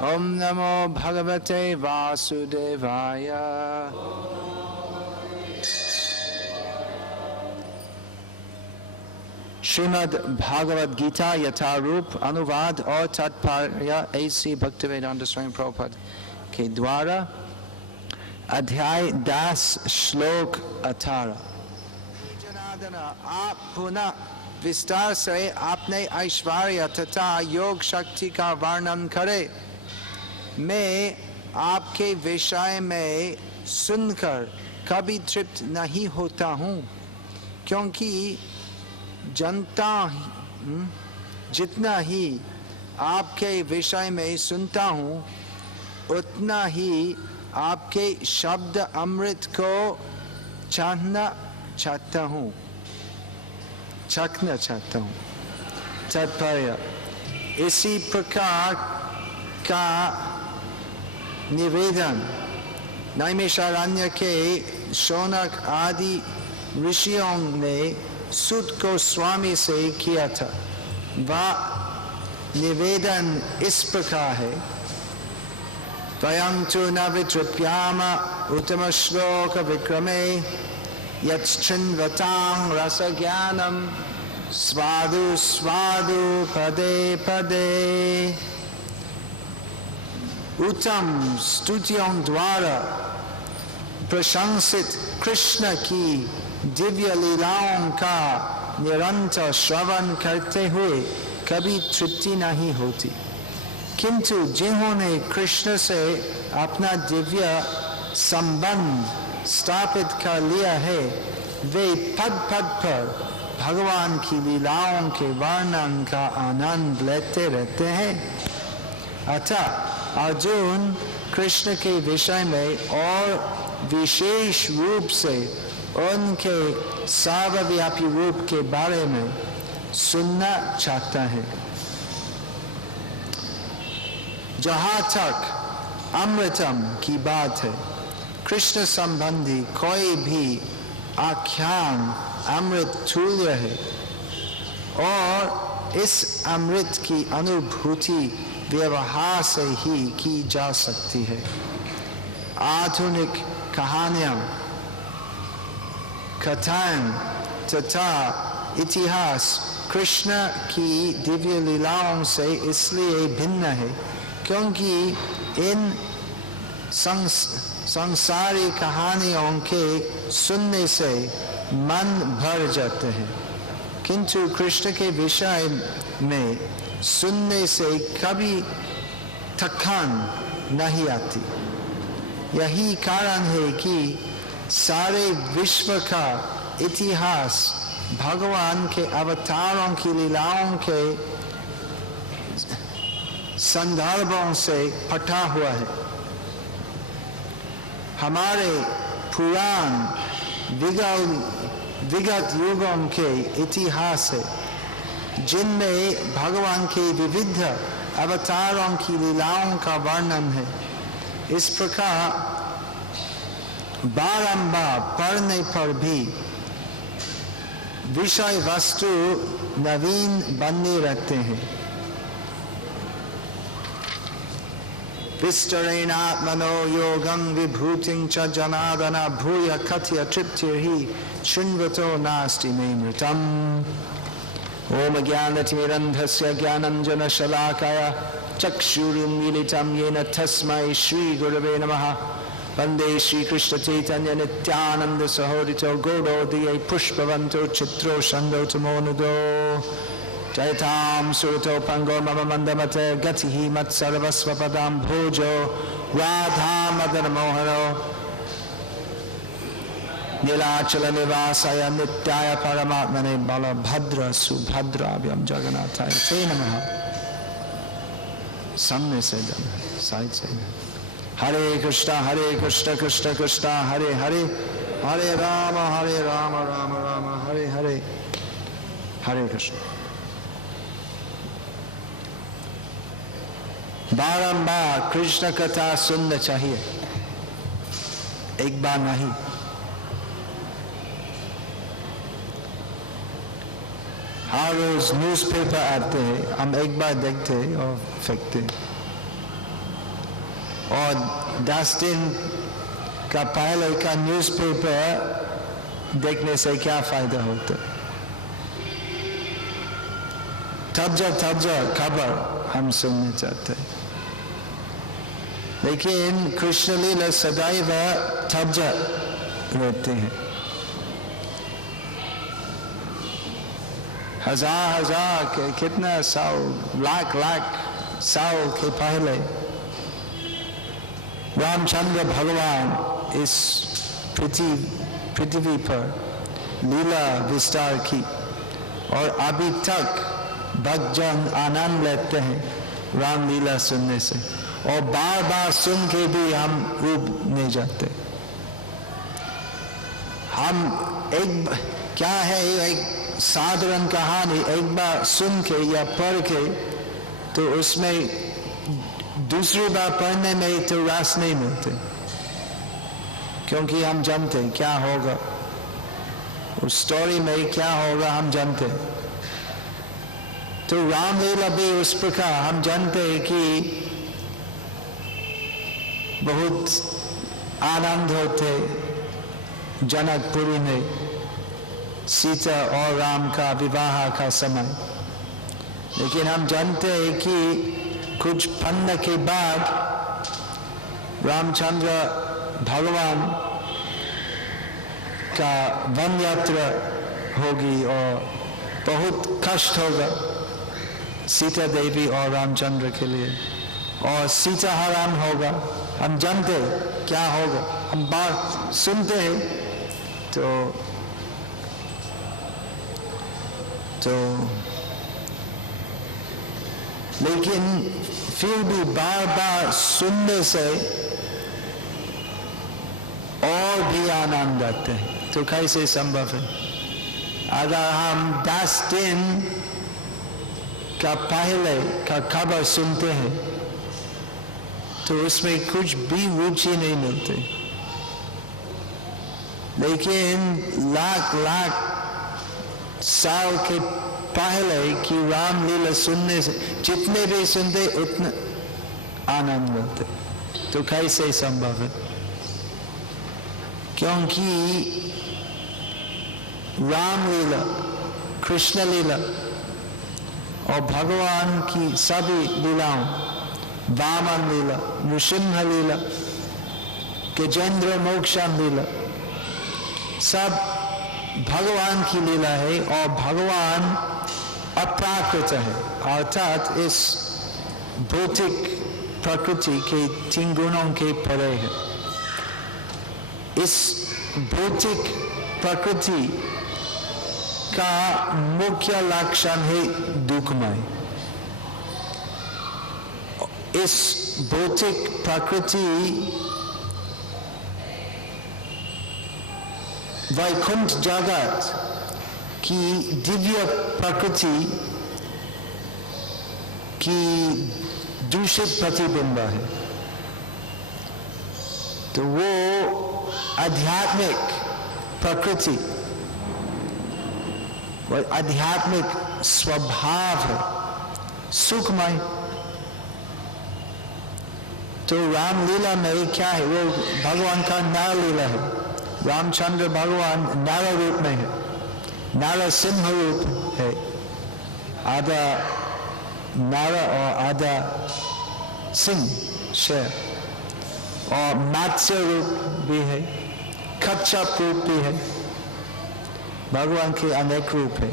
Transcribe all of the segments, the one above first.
ओम नमो भगवते वासुदेवाय। श्रीमद् भागवत गीता यथारूप अनुवाद और तात्पर्य ऐसी भक्तिवेदांत स्वामी प्रभुपाद के द्वारा अध्याय 10 श्लोक 18। जनार्दन, आप पुनः विस्तार से अपने ऐश्वर्य तथा योग शक्ति का वर्णन करें। मैं आपके विषय में सुनकर कभी तृप्त नहीं होता हूँ, क्योंकि जनता जितना ही आपके विषय में सुनता हूँ उतना ही आपके शब्द अमृत को चखना चाहता हूँ। तात्पर्य, इसी प्रकार का निवेदन नैमिषारण्य के शौनक आदि ऋषियों ने सूत को स्वामी से किया था। वह निवेदन इस प्रकार है। त्वयं तु न वितृप्याम उत्तम श्लोक विक्रमे यच्छृण्वतां रसज्ञानं स्वादु स्वादु पदे पदे। उत्तम स्तुतियों द्वारा प्रशंसित कृष्ण की दिव्य लीलाओं का निरंतर श्रवण करते हुए कभी तृप्ति नहीं होती, किंतु जिन्होंने कृष्ण से अपना दिव्य संबंध स्थापित कर लिया है वे पद पद पर भगवान की लीलाओं के वर्णन का आनंद लेते रहते हैं। अतः अर्जुन कृष्ण के विषय में और विशेष रूप से उनके सर्वव्यापी रूप के बारे में सुनना चाहता है। जहाँ तक अमृतम की बात है, कृष्ण संबंधी कोई भी आख्यान अमृत तुल्य है और इस अमृत की अनुभूति व्यवहार से ही की जा सकती है। आधुनिक कहानियां, कथाएं तथा इतिहास कृष्ण की दिव्य लीलाओं से इसलिए भिन्न है क्योंकि इन संसारी कहानियों के सुनने से मन भर जाते हैं, किंतु कृष्ण के विषय में सुनने से कभी थकान नहीं आती। यही कारण है कि सारे विश्व का इतिहास भगवान के अवतारों की लीलाओं के संदर्भों से फटा हुआ है। हमारे पुराण विगत युगों के इतिहास है जिनमें भगवान के विविध अवतारों की लीलाओं का वर्णन है। इस प्रकार बारंबार पढ़ने पर भी विषय वस्तु नवीन बनने रहते हैं। विस्तरेणात्मनो योगं विभूतिं च जनार्दन भूय कथय तृप्तिर्हि शृण्वतो नास्ति मे मृतम्। ओम ज्ञानतिमिरन्धस्य ज्ञानञ्जनशलाकया चक्षुरुन्मीलितं येन तस्मै श्रीगुरवे नमः। वन्दे श्रीकृष्णचैतन्य नित्यानन्द सहोदितो गौडोदये पुष्पवन्तो चित्रो छन्दोतमोनुदो। जयतां सुरतो पङ्गो मम मन्दमते गतिः मत्सर्वस्वपदां भोजो राधा मदनमोहनो। नीलाचल निवासाय नित्याय परमात्मने बलभद्र सुभद्राभ्यां जगन्नाथाय ते नमः। सामने से साइड से हरे कृष्ण कृष्ण कृष्ण हरे हरे, हरे राम राम राम हरे हरे, हरे कृष्ण। बारंबार कृष्ण कथा सुनना चाहिए, एक बार नहीं। हर रोज न्यूज़पेपर आते हैं, हम एक बार देखते हैं और फेंकते हैं। और 10 दिन का पहले का न्यूज़पेपर देखने से क्या फायदा होता। ताजा खबर हम सुनना चाहते हैं, लेकिन कृष्ण लीला सदैव ताजा रहते हैं। हजार के कितना साल, लाख साल के पहले रामचंद्र भगवान इस पृथ्वी पर लीला विस्तार की, और अभी तक भक्तजन आनंद लेते हैं रामलीला सुनने से, और बार बार सुन के भी हम ऊब नहीं जाते। हम क्या है, एक साधारण कहानी एक बार सुन के या पढ़ के, तो उसमें दूसरी बार पढ़ने में तो रस नहीं मिलते, क्योंकि हम जानते क्या होगा, उस स्टोरी में क्या होगा हम जानते। तो रामलीला भी उस प्रकार हम जानते हैं कि बहुत आनंद होते जनकपुरी में सीता और राम का विवाह का समय, लेकिन हम जानते हैं कि कुछ पन्ने के बाद रामचंद्र भगवान का वन यात्रा होगी और बहुत कष्ट होगा सीता देवी और रामचंद्र के लिए, और सीता हरण होगा। हम जानते क्या होगा, हम बात सुनते हैं तो लेकिन फिर भी बार बार सुनने से और भी आनंद आते हैं। तो कैसे संभव है? अगर हम 10 दिन का पहले का खबर सुनते हैं तो उसमें कुछ भी रुचि नहीं मिलती, लेकिन लाख साल के पहले की रामलीला सुनने से जितने भी सुनते उतना आनंद मिलते। तो कैसे संभव है? क्योंकि रामलीला, कृष्ण लीला और भगवान की सभी लीलाओं, वामन लीला, नृसिंह लीला, गजेंद्र मोक्षम लीला, सब भगवान की लीला है, और भगवान अप्राकृत है, अर्थात इस भौतिक प्रकृति के 3 गुणों के परे है। इस भौतिक प्रकृति का मुख्य लक्षण है दुखमय। इस भौतिक प्रकृति वैकुंठ जगत की दिव्य प्रकृति की दूषित प्रतिबिंब है। तो वो आध्यात्मिक प्रकृति, वो आध्यात्मिक स्वभाव है, सुखमय। तो रामलीला में क्या है? वो भगवान का नर लीला है। रामचंद्र भगवान नर रूप में है, नरसिंह रूप है, आधा नर और आधा सिंह शेर, और मत्स्य रूप भी है, कच्छप रूप भी है। भगवान के अनेक रूप है,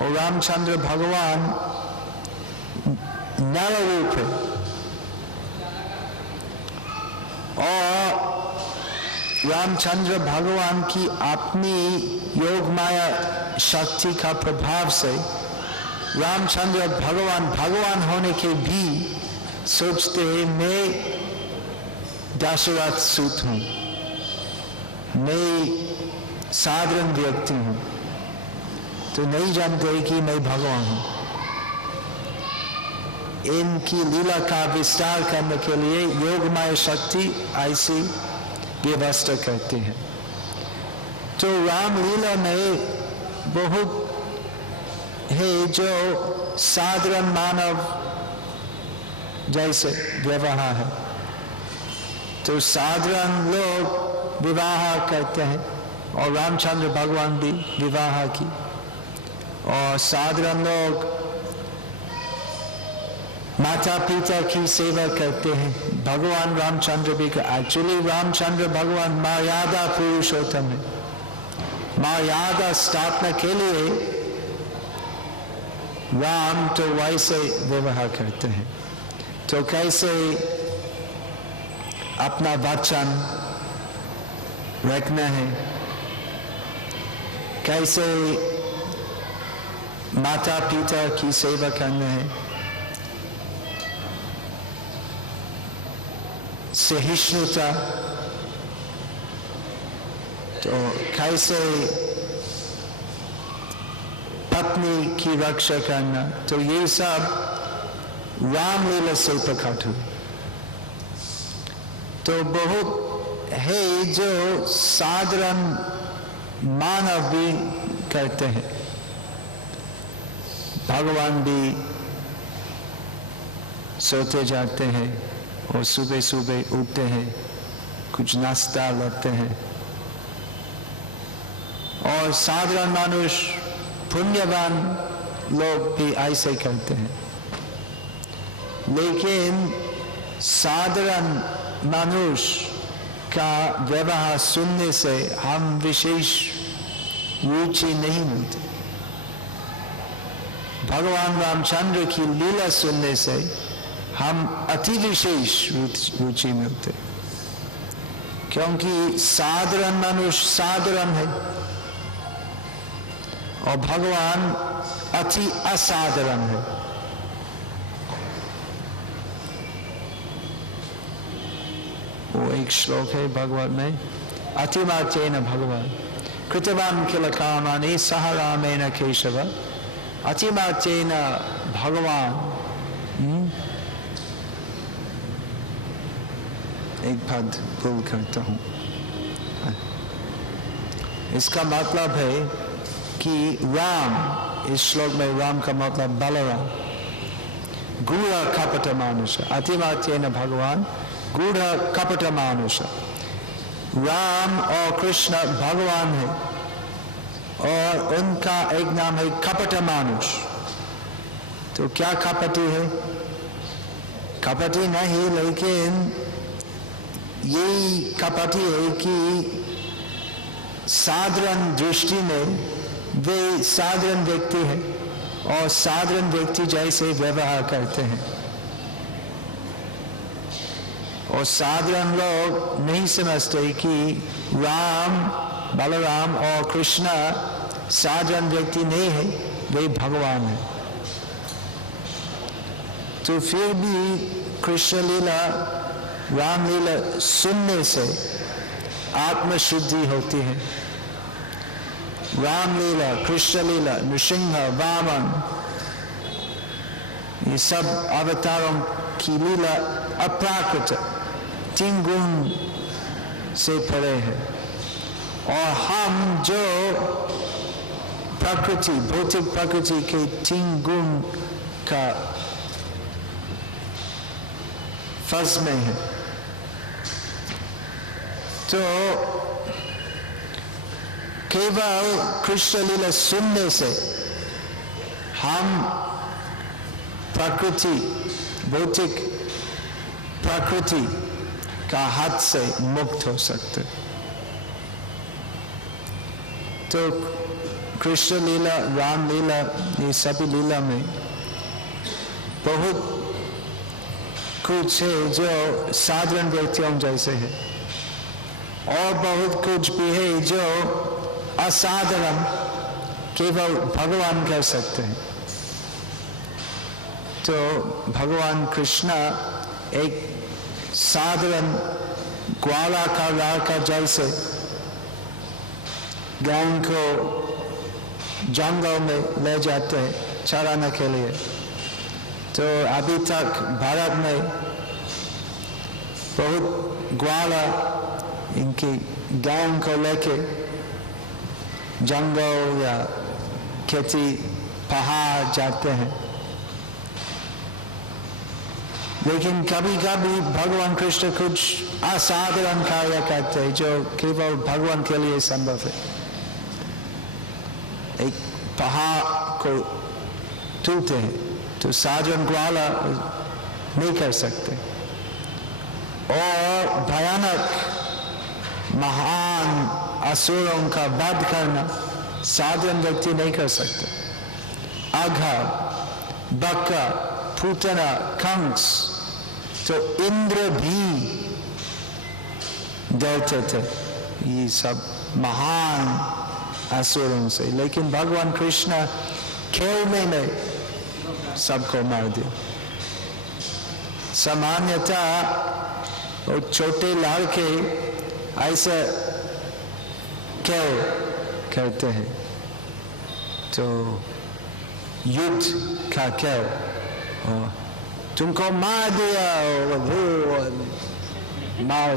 और रामचंद्र भगवान नर रूप है, और रामचंद्र भगवान की अपनी योग माया शक्ति का प्रभाव से रामचंद्र भगवान होने के भी सोचते हैं मैं दशरथ सूत हूँ, मैं साधारण व्यक्ति हूँ, तो नहीं जानते कि मैं भगवान हूँ। इनकी लीला का विस्तार करने के लिए योगमाया शक्ति ऐसी व्यवस्था करती है। तो रामलीला में बहुत है जो साधारण मानव जैसे व्यवहार है, तो साधारण लोग विवाह करते हैं और रामचंद्र भगवान भी विवाह की, और साधारण लोग माता पिता की सेवा करते हैं। भगवान रामचंद्र भी, एक्चुअली रामचंद्र भगवान मर्यादा पुरुषोत्तम है। मर्यादा स्थापना के लिए राम तो वैसे व्यवहार करते हैं। तो कैसे अपना वचन रखना है, कैसे माता पिता की सेवा करना है, सहिष्णुता, तो कैसे पत्नी की रक्षा करना, तो ये सब रामलीला से प्रकट हुई। तो बहुत है जो साधारण मानव भी करते हैं। भगवान भी सोते जाते हैं और सुबह सुबह उठते हैं, कुछ नाश्ता लाते हैं, और साधारण मनुष्य पुण्यवान लोग भी ऐसे करते हैं। लेकिन साधारण मनुष्य का व्यवहार सुनने से हम विशेष रुचि नहीं मिलती। भगवान रामचंद्र की लीला सुनने से हम अति विशेष रुचि मिलते, क्योंकि साधारण मनुष्य साधारण है और भगवान अति असाधारण है। वो एक श्लोक है भगवत में, अतिमार्तेन भगवान कृतवान किल कामानि सह रामेण केशव। अतिमार्तेन भगवान, एक पद भूल करता हूं। इसका मतलब है कि राम, इस श्लोक में राम का मतलब बलराम, गूढ़ कपट मानुष, अतिमार्तेन भगवान गूढ़ कपट मानुष। राम और कृष्ण भगवान है और उनका एक नाम है कपट मानुष। तो क्या कपटी है? कपटी नहीं, लेकिन यही कपटी है कि साधारण दृष्टि में वे साधारण व्यक्ति है और साधारण व्यक्ति जैसे व्यवहार करते हैं, और साधारण लोग नहीं समझते कि राम, बलराम और कृष्ण साधारण व्यक्ति नहीं है, वे भगवान है। तो फिर भी कृष्ण लीला, राम लीला सुनने से आत्मशुद्धि होती है। राम लीला, कृष्ण लीला, नृसिंह, वामन, ये सब अवतारों की लीला अप्राकृत 3 गुण से परे है, और हम जो प्रकृति, भौतिक प्रकृति के 3 गुण का फर्ज में है। तो केवल कृष्ण लीला सुनने से हम प्रकृति, भौतिक प्रकृति का हाथ से मुक्त हो सकते। तो कृष्ण लीला, राम लीला, ये सभी लीला में बहुत कुछ है जो साधारण व्यक्तियों जैसे है, और बहुत कुछ भी है जो असाधारण केवल भगवान कर सकते हैं। तो भगवान कृष्ण एक साधारण ग्वाला का लड़का जैसे गाय को जंगल में ले जाते हैं चराने के लिए। तो अभी तक भारत में बहुत ग्वाला इनकी गाय को लेके जंगल या खेती पहाड़ जाते हैं। लेकिन कभी कभी भगवान कृष्ण कुछ असाधारण कार्य करते हैं जो केवल भगवान के लिए संभव है। एक पहाड़ को तोड़ते हैं तो साधारण ग्वाला नहीं कर सकते, और भयानक महान असुरों का वध करना साधारण व्यक्ति नहीं कर सकते। अघा, बका, पूतना, कंस, तो इंद्र भी डरते थे ये सब महान असुरों से, लेकिन भगवान कृष्ण खेलने में सबको मार दिया। सामान्यतः वो छोटे लड़के ऐसे खेल करते हैं, तो युद्ध का खेल, तुमको मार दिया और मार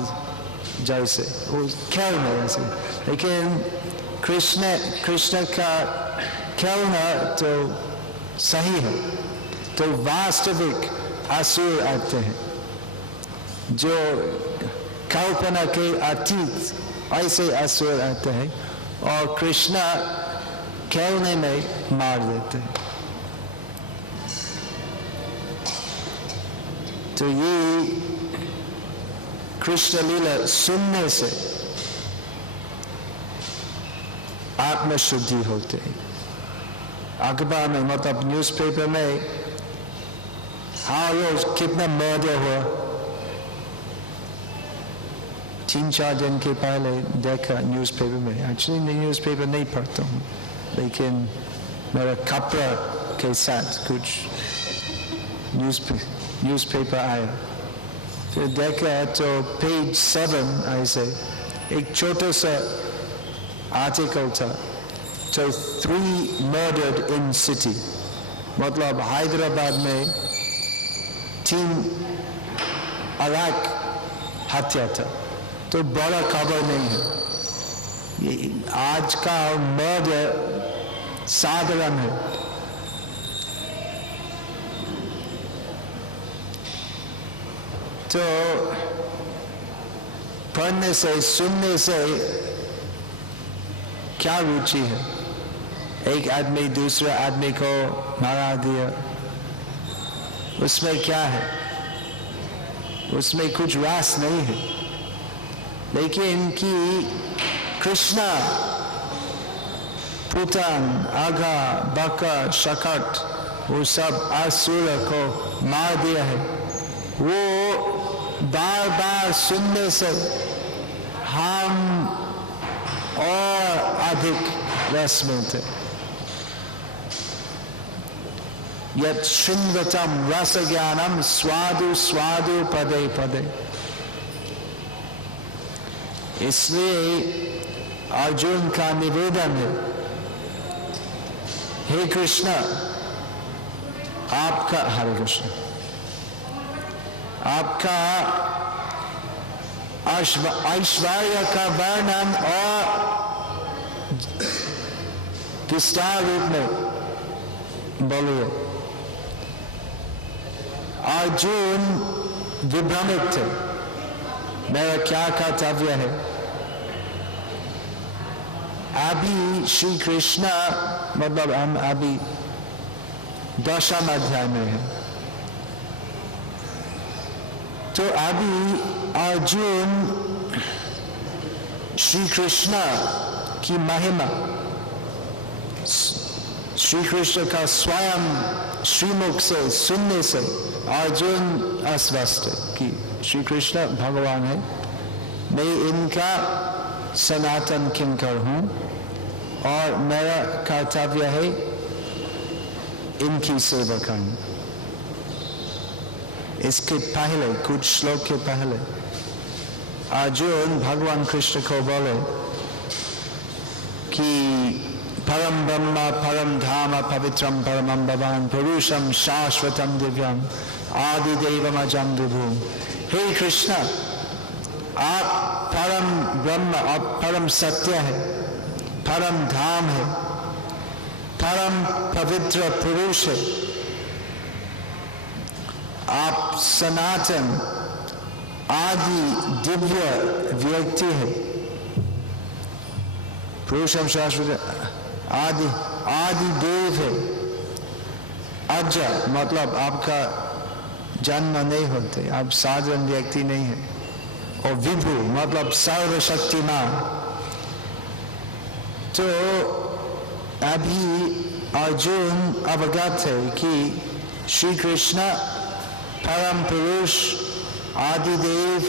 जैसे वो खेल में ऐसे। लेकिन कृष्ण का खेलना तो सही है, तो वास्तविक असुर आते हैं जो कल्पना के अतीत ऐसे असुर आते हैं और कृष्ण खेलने में मार देते हैं। तो ये कृष्ण लीला सुनने से आत्मशुद्धि होते हैं। अखबार में मतलब न्यूज़पेपर में हर रोज कितना मर्डर हुआ, 3-4 दिन के पहले देखा न्यूज़पेपर में। एक्चुअली न्यूज़पेपर नहीं पढ़ता हूँ, लेकिन मेरा कपड़ा के साथ कुछ न्यूज़पेपर आया, फिर देखा तो पेज 7 ऐसे एक छोटा सा आर्टिकल था, तो 3 murdered in city, मतलब हैदराबाद में 3 अलग हत्या था। तो बड़ा खबर नहीं है, ये आज का मर्डर साधारण है। तो पढ़ने से सुनने से क्या रुचि है? एक आदमी दूसरे आदमी को मारा दिया, उसमें क्या है? उसमें कुछ रास नहीं है। लेकिन कि कृष्ण पूतन, आगा, बका, शकट, वो सब असुर को मार दिया है, वो बार बार सुनने से हम और अधिक रस मिलते। यत् शृण्वतं रस ज्ञानम स्वादु स्वादु पदे पदे। इसलिए अर्जुन का निवेदन है, हे कृष्ण आपका, हरे कृष्ण, आपका ऐश्वर्य का वर्णन और विस्तार रूप में बोलिए। अर्जुन विभ्रमित थे, मेरा क्या कर्तव्य है? अभी श्री कृष्ण, मतलब हम अभी 10वें अध्याय में हैं, तो अभी अर्जुन श्री कृष्ण की महिमा, श्री कृष्ण का स्वयं श्रीमुख से सुनने से अर्जुन आश्वस्त है कि श्री कृष्ण भगवान है, मैं इनका सनातन किंकर हूँ और मेरा कर्तव्य है इनकी सेवा करना। इसके पहले, कुछ श्लोक के पहले, अर्जुन भगवान कृष्ण को बोले कि परम ब्रह्म परम धाम पवित्रम परमं भवान पुरुषम शाश्वतम दिव्यम आदि देवम अजम विभुम। हे कृष्ण, आप परम ब्रह्म और परम सत्य है, परम धाम है, परम पवित्र पुरुष है, आप सनातन आदि दिव्य व्यक्ति है। पुरुषम शाश्वत आदि आदि देव है। अज मतलब आपका जन्म नहीं होते, आप साधारण व्यक्ति नहीं है। और विभु मतलब सर्वशक्तिमान। तो अभी अर्जुन अवगत है कि श्री कृष्ण परम पुरुष आदिदेव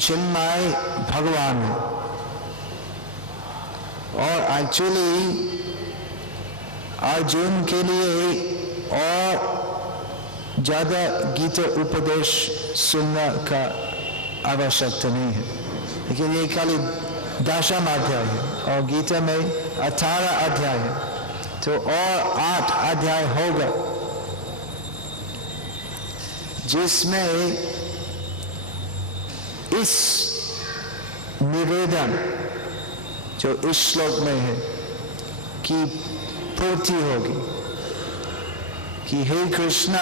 चिन्मय भगवान है। और एक्चुअली अर्जुन के लिए और ज्यादा गीता उपदेश सुनने का आवश्यकता नहीं है, लेकिन ये खाली 10वां अध्याय है और गीता में 18 अध्याय है, तो और 8 अध्याय होगा जिसमें इस निवेदन जो इस श्लोक में है कि पूर्ति होगी कि हे कृष्ण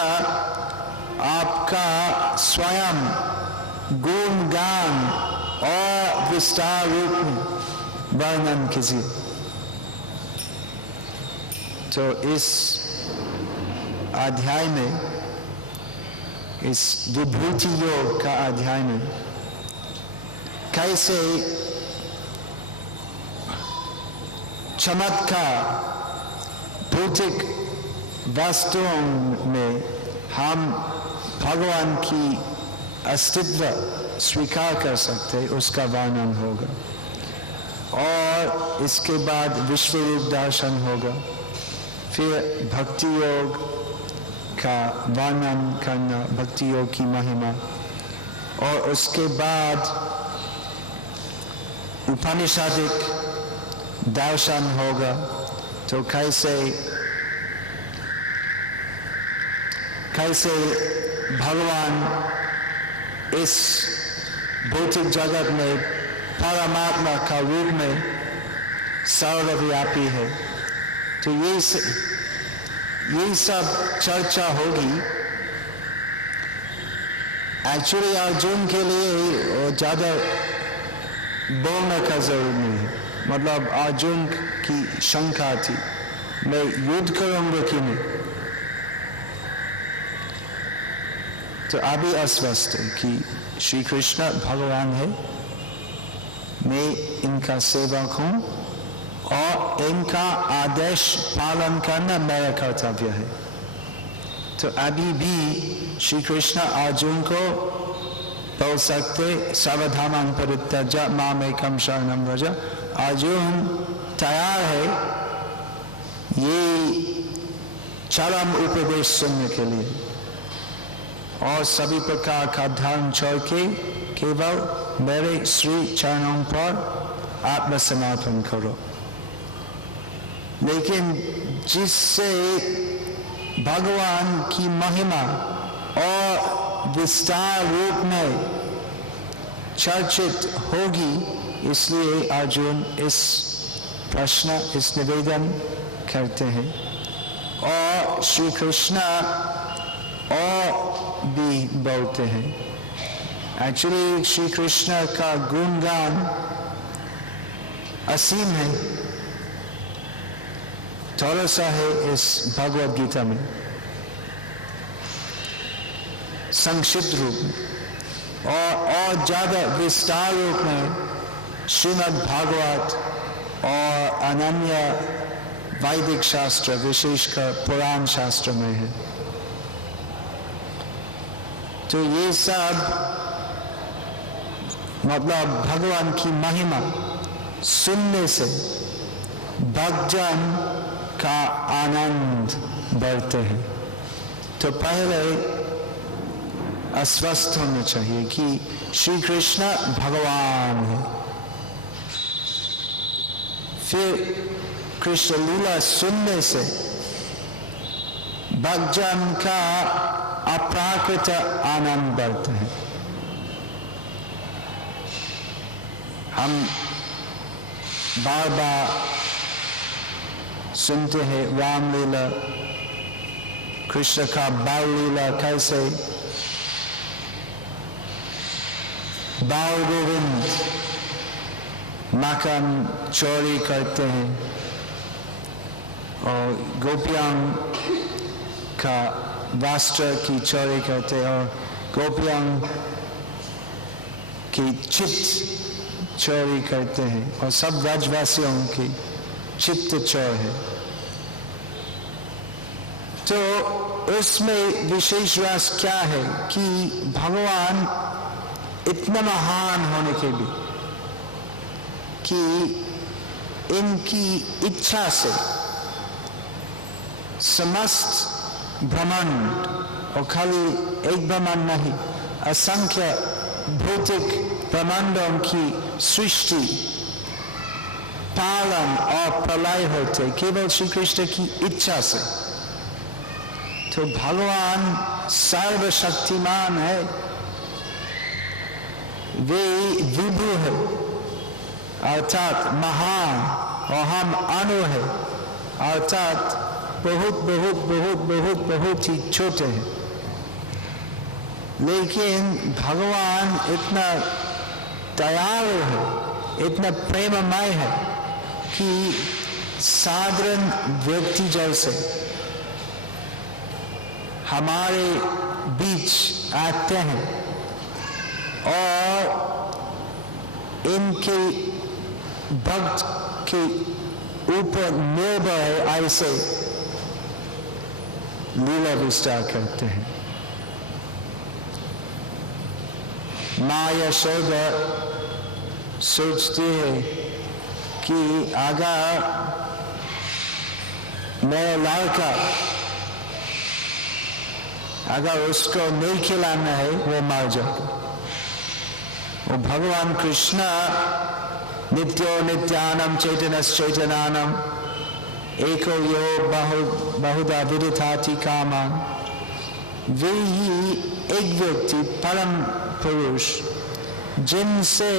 आपका स्वयं गुणगान और विस्तार रूप में वर्णन कीजिए। तो इस अध्याय में, इस विभूति योग का अध्याय में कैसे चमत्कार भौतिक वस्तुओं में हम भगवान की अस्तित्व स्वीकार कर सकते, उसका वर्णन होगा। और इसके बाद विश्व रूप दर्शन होगा, फिर भक्ति योग का वर्णन करना, भक्ति योग की महिमा, और उसके बाद उपनिषदिक दर्शन होगा। तो कैसे भगवान इस भौतिक जगत में परमात्मा का रूप में सर्वव्यापी है। तो ये सब चर्चा होगी। एक्चुअली अर्जुन के लिए ज़्यादा बोलने का जरूर नहीं है, मतलब अर्जुन की शंका थी मैं युद्ध करूंगा कि नहीं। तो अभी अस्वस्थ है कि श्री कृष्ण भगवान है, मैं इनका सेवक हूं और इनका आदेश पालन करना मेरा कर्तव्य है। तो अभी भी श्री कृष्ण अर्जुन को बोल सकते सर्वधर्मान् परित्यज्य मामेकं शरणं व्रज। अर्जुन तैयार है ये चरम उपदेश सुनने के लिए और सभी प्रकार का धर्म छोड़ के केवल मेरे श्री चरणों पर आत्मसमर्पण करो। लेकिन जिससे भगवान की महिमा और विस्तार रूप में चर्चित होगी, इसलिए अर्जुन इस प्रश्न, इस निवेदन करते हैं। और श्री कृष्ण और भी बोलते हैं। एक्चुअली श्री कृष्ण का गुणगान असीम है, थोड़ा सा है इस भगवद गीता में संक्षिप्त रूप में, और ज्यादा विस्तार रूप में श्रीमद् भागवत और अनन्य वैदिक शास्त्र, विशेषकर पुराण शास्त्र में है। तो ये सब मतलब भगवान की महिमा सुनने से भक्तजन का आनंद बढ़ते हैं। तो पहले आश्वस्त होना चाहिए कि श्री कृष्ण भगवान है। फिर कृष्ण लीला सुनने से भक्तजन का अप्राकृत आनंद बढ़ता है। हम बार बार सुनते हैं रामलीला कृष्ण का बाल लीला कैसे बाल गोविंद माखन चोरी करते हैं और गोपियां का वस्त्र की चोरी करते हैं और गोपियां की चित्त चोरी करते हैं और सब ब्रजवासियों की चित्त चोर है। तो उसमें विशेष रस क्या है कि भगवान इतना महान होने के भी कि इनकी इच्छा से समस्त ब्रह्मांड और खाली एक ब्रह्मांड नहीं असंख्य भौतिक ब्रह्मांडों की सृष्टि पालन और प्रलय होते केवल श्री कृष्ण की इच्छा से। तो भगवान सर्वशक्तिमान है, वे विभु है अर्थात महान और हम अणु है अर्थात बहुत बहुत बहुत बहुत बहुत ही छोटे हैं। लेकिन भगवान इतना दयालु है इतना प्रेममय है कि साधारण व्यक्ति जैसे हमारे बीच आते हैं और इनके भक्त के ऊपर निर्भर है ऐसे लीला विस्तार करते हैं। माँ यशोदा सोचती है कि अगर मेरा लड़का अगर उसको नहीं खिलाना है वो मर जाएगा। और भगवान कृष्ण नित्यो नित्यानम चैतन्यश्चैतन्यानम एको यो बहुधा विदिताति कामान, वे ही एक व्यक्ति परम पुरुष जिनसे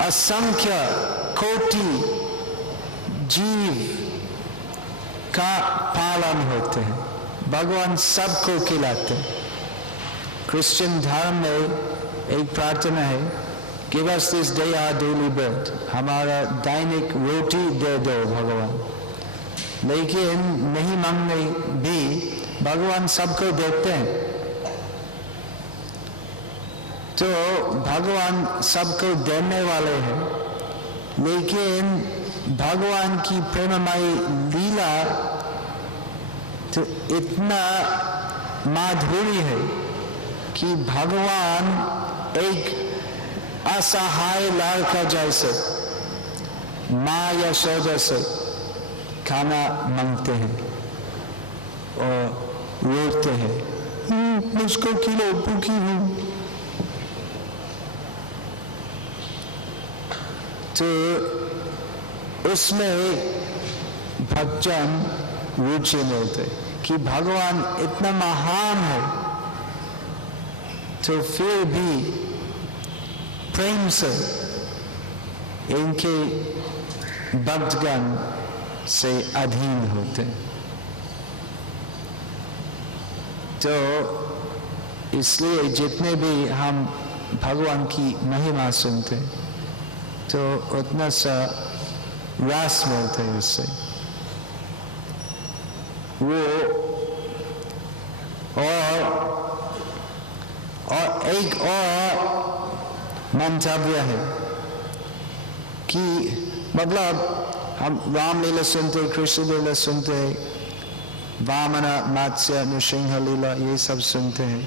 असंख्य कोटि जीव का पालन होते हैं। भगवान सबको खिलाते हैं। क्रिश्चियन धर्म में एक प्रार्थना है give us this day our daily bread, हमारा दैनिक रोटी दे दो भगवान। लेकिन नहीं मांगने भी भगवान सबको देते हैं। तो भगवान सबको देने वाले हैं, लेकिन भगवान की प्रेममयी लीला तो इतना माधुरी है कि भगवान एक असहाय लड़का जैसे माँ यशोदा से खाना मांगते हैं और रोते हैं, मुझको खिलाओ भूखी हूं। तो उसमें भक्तजन रुचि मिलते कि भगवान इतना महान है तो फिर भी प्रेम से इनके भक्तगण से अधीन होते। तो इसलिए जितने भी हम भगवान की महिमा सुनते तो उतना सा रस मिलता है उससे। वो और एक और मंतव्य है कि मतलब हम राम लीला सुनते, कृष्ण लीला सुनते हैं, वामन मत्स्य नृसिंह लीला ये सब सुनते हैं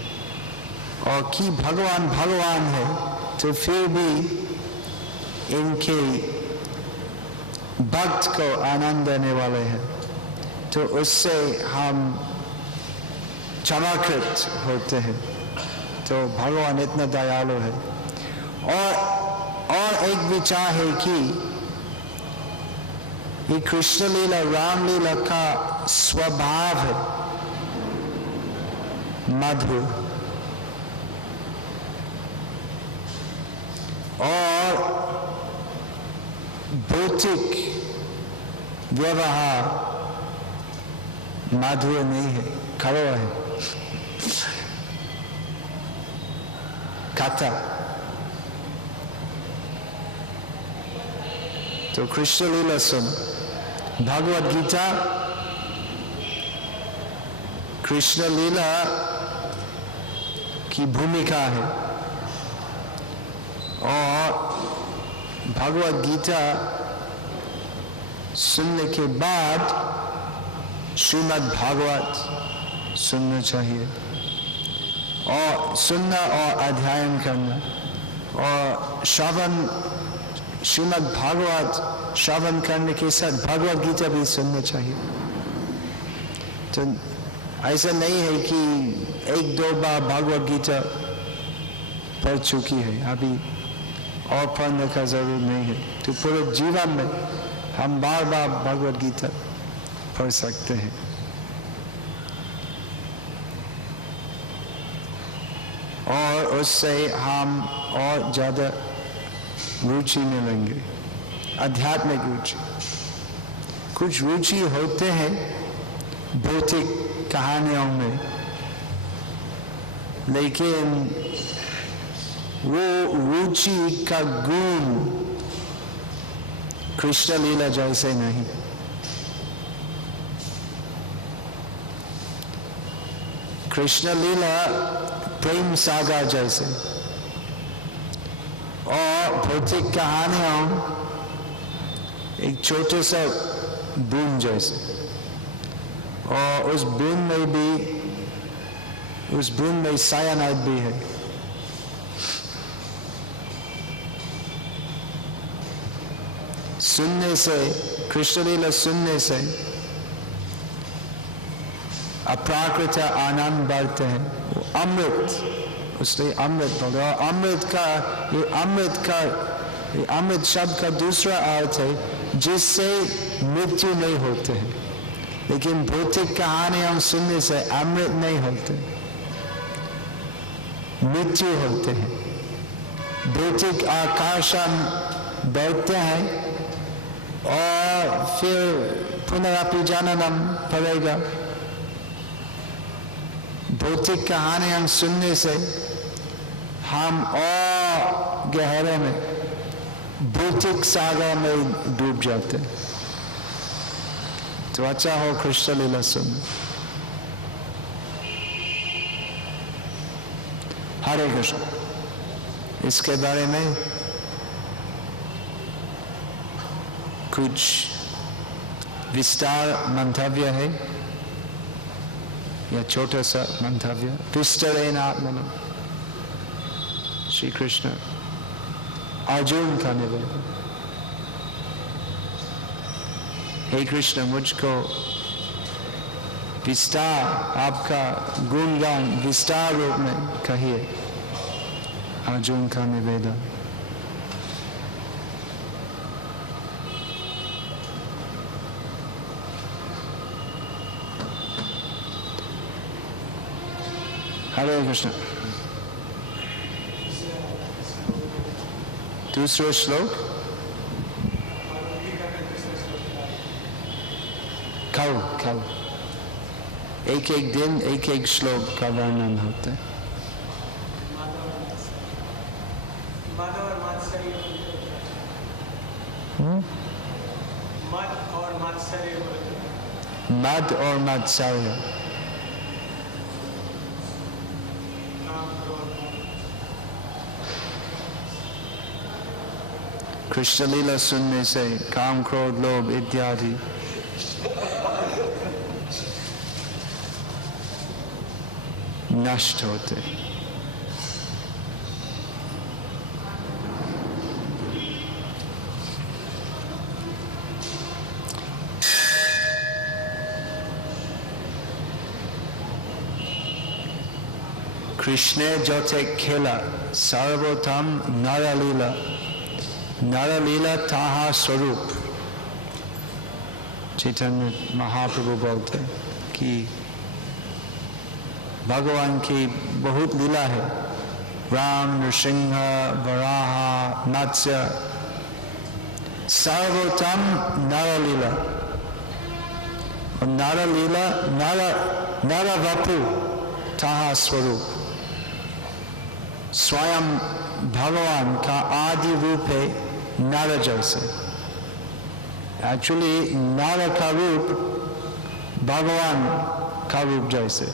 और कि भगवान भगवान है तो फिर भी इनके भक्त को आनंद देने वाले हैं। तो उससे हम चमत्कृत होते हैं। तो भगवान इतना दयालु है। और एक विचार है कि ये कृष्ण लीला राम लीला का स्वभाव है मधुर और भौतिक व्यवहार माधुर्य नहीं है, कड़वा है, खाता। तो कृष्ण लीला सुन। भगवद गीता कृष्ण लीला की भूमिका है, और भगवद गीता सुनने के बाद श्रीमद् भागवत सुनना चाहिए, और सुनना और अध्ययन करना, और श्रवण, श्रीमद् भागवत श्रवण करने के साथ भगवद गीता भी सुनना चाहिए। तो ऐसा नहीं है कि एक दो बार भगवद गीता पढ़ चुकी है, अभी और पढ़ने का जरूर नहीं है। तो पूरे जीवन में हम बार बार भगवद गीता पढ़ सकते हैं। और उससे हम और ज्यादा रुचि मिलेंगे, आध्यात्मिक रुचि। कुछ रुचि होते हैं भौतिक कहानियों में, लेकिन वो रुचि का गुण कृष्ण लीला जैसे नहीं। कृष्ण लीला प्रेम सागर जैसे, और भौतिक कहानियों एक छोटे सा बूंद जैसे, और उस बूंद में साइनाइड भी है। सुनने से, कृष्ण लीला सुनने से अप्राकृत आनंद बढ़ते हैं। वो अमृत, उसने अमृत बोला, और अमृत शब्द का दूसरा अर्थ है जिससे मृत्यु नहीं होते हैं। लेकिन भौतिक कहानियां सुनने से अमृत नहीं होते, मृत्यु होते हैं। भौतिक आकर्षण बढ़ते हैं, और फिर पुनरापि जननम पड़ेगा। भौतिक कहानियां सुनने से हम और गहरे में भौतिक सागर में डूब जाते। तो अच्छा हो कृष्ण लीला सुन। हरे कृष्ण। इसके बारे में कुछ विस्तार मंतव्य है, या छोटा सा मंतव्य? विस्तरेण आत्मनो। श्री कृष्ण अर्जुन का निवेदन। हे कृष्ण, मुझको विस्तार, आपका गुणगान विस्तार रूप में कहिए। अर्जुन का निवेदन। हरे कृष्ण। दूसरा श्लोक कल एक एक दिन एक एक श्लोक का वर्णन होता है। मद और मात्सर्य। कृष्ण लीला सुनने से काम, क्रोध, लोभ इत्यादि नष्ट होते। कृष्ण जो थे खेला सर्वोत्तम नरलीला, नरलीला ताहा स्वरूप। चैतन्य महाप्रभु बोलते कि भगवान की बहुत लीला है। राम, नृसिंह, वराह, मत्स्य, सर्वोत्तम नरलीला। और नर लीला नर वपु ताहा स्वरूप। स्वयं भगवान का आदि रूप है नर जैसे। एक्चुअली नर का रूप भगवान का रूप जैसे,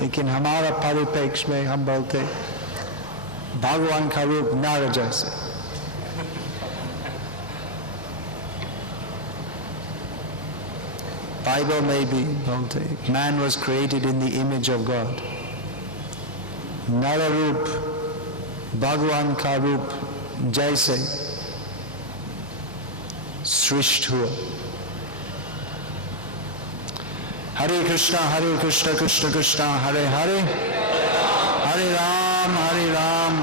लेकिन हमारा परिप्रेक्ष्य में हम बोलते भगवान का रूप नर जैसे। Bible में भी बोलते man was created in the image of God। नर रूप भगवान का रूप जैसे सृष्ट हुआ। हरे कृष्णा कृष्ण कृष्ण हरे हरे, हरे राम राम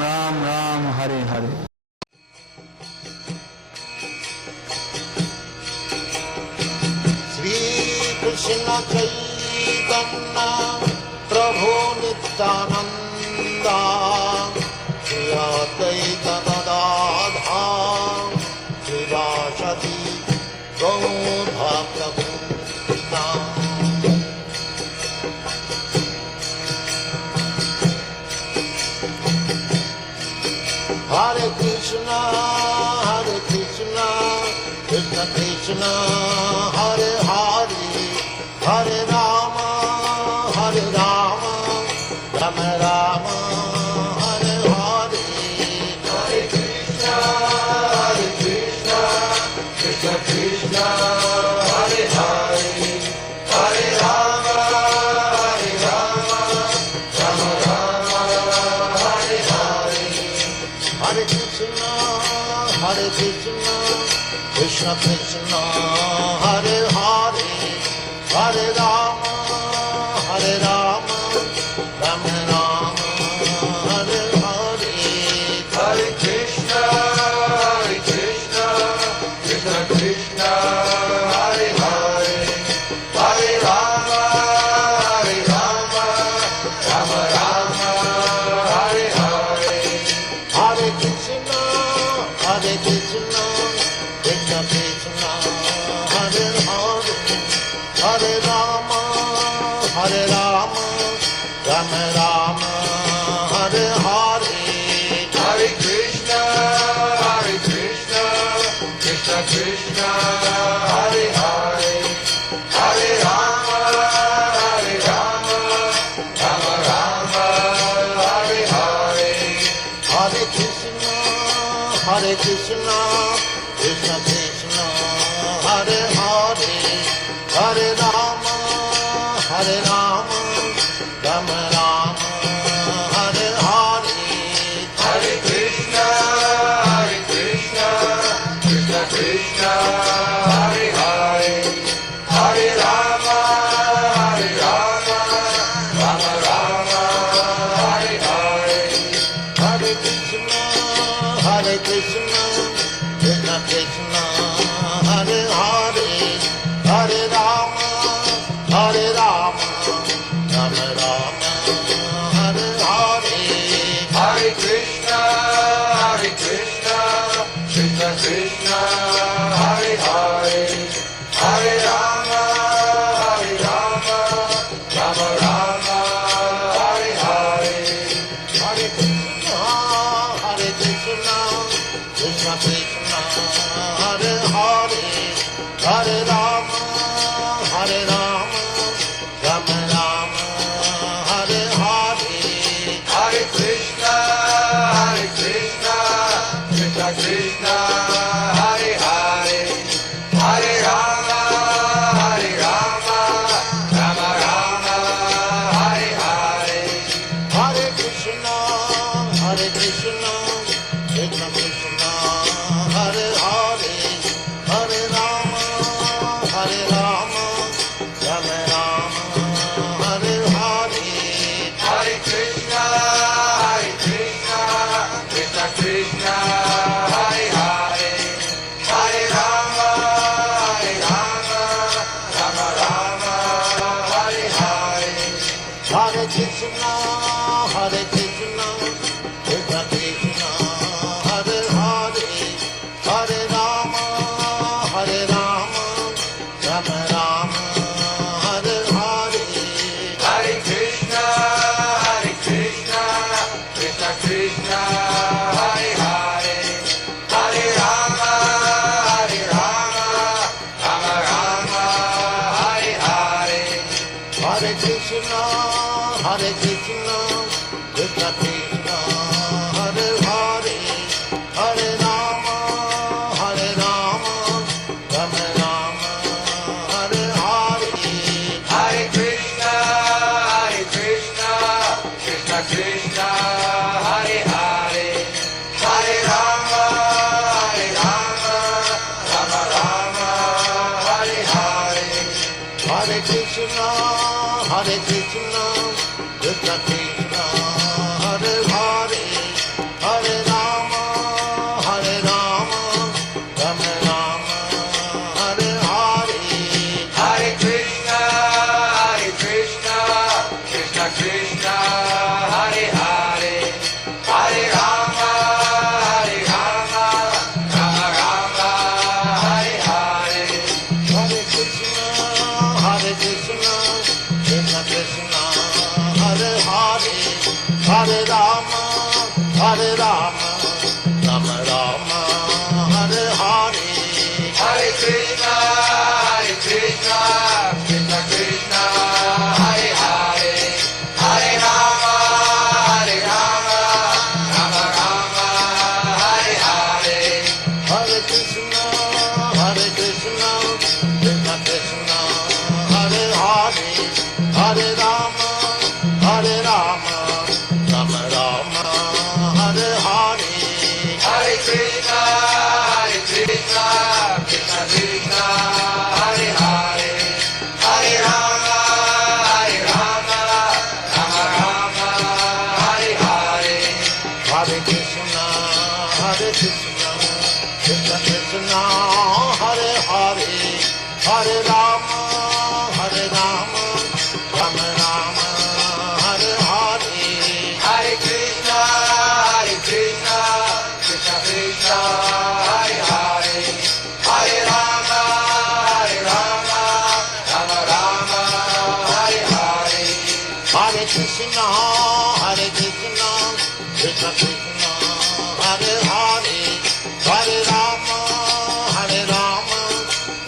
राम हरे हरे। श्री कृष्ण चैतन्य प्रभु नित्यानंद श्री अद्वैत गदाधर श्रीवासदि गौर भक्तवृंद। Hare Krishna, Krishna Krishna, Hare Hare, Hare Rama, Rama Rama, Hare Hare. Hare Krishna, Krishna Krishna, Hare Hare, Hare Rama, Rama Rama, Hare Hare. Hare Krishna, Krishna Krishna, Hare Hare, Hare Rama, Rama Rama, Hare Hare. Hare Krishna, Krishna Krishna, Hare Hare, Hare Rama, Rama Rama, Hare Hare. Hare Krishna, Krishna Krishna, Hare Hare, Hare Rama, Rama Rama, Hare Hare. Hare Krishna, Krishna Krishna, Hare Hare, Hare Rama, Rama Rama, Hare Hare. Hare Krishna, Krishna Krishna, Hare Hare, Hare Rama, Rama Rama, Hare Hare. Hare Krishna, Krishna Krishna, Hare Hare, Hare Rama, Rama Rama, Hare Hare. Hare Krishna, Krishna Krishna, Hare Hare, Hare Rama, Rama Rama, Hare Hare. Hare Krishna, Krishna Krishna, Hare Hare, Hare Rama, Rama Rama, Hare Hare. Hare Krishna, Krishna Krishna, Hare Hare, Hare Rama, Rama Rama, Hare Hare. Hare Krishna, Krishna Krishna, Hare Hare, Hare Rama, Rama Rama, Hare Hare. Hare Krishna, Krishna Krishna, Hare Hare, Hare Rama, Rama Rama, Hare Hare. Hare Krishna, Krishna Krishna, Hare Hare, Hare Rama, Rama Rama, Hare Hare. Hare Krishna, Krishna Krishna, Hare Hare, Hare Rama, Rama Rama, Krishna, Hare Krishna, Krishna Krishna, Hare Hare, Hare Rama, Rama Rama, Hare Hare. Hare Krishna, Krishna Krishna, Hare Hare, Hare Rama, Rama Rama, Hare Hare. Hare Krishna, Krishna Krishna, Hare Hare, Hare Rama, Rama Rama, Hare Hare. Hare Krishna, Krishna Krishna, Hare Hare, Hare Rama, Rama Rama, Hare Hare. Hare Krishna, Krishna Krishna, Hare Hare, Hare Rama, Rama Rama, Hare Hare. Hare Krishna, Krishna Krishna, Hare Hare, Hare Rama, Rama Rama, Hare Hare. Hare Krishna, Krishna Krishna, Hare Hare, Hare Rama, Rama Rama, Hare Hare. Hare Krishna, Krishna Krishna, Hare Hare, Hare Rama, Rama Rama, Hare Hare. Hare Krishna, Krishna Krishna, Hare Hare, Hare Rama, Rama Rama, Hare Hare. Hare Krishna, Krishna Krishna, Hare Hare, Hare Rama, Rama Rama, Hare Hare. Hare Krishna, Krishna Krishna, Hare Hare, Hare Rama,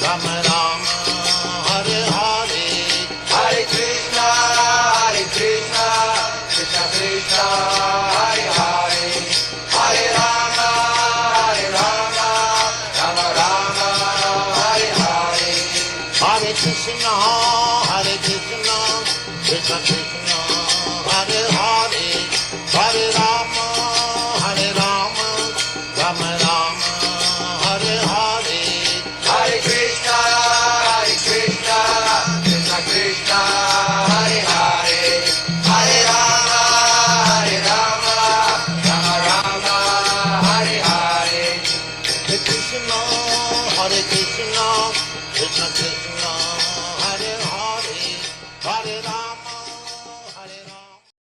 Rama Rama, Hare Hare. Hare Krishna, Krishna Krishna, Hare Hare, Hare Rama, Rama Rama, Hare Hare. Hare Krishna, Krishna Krishna,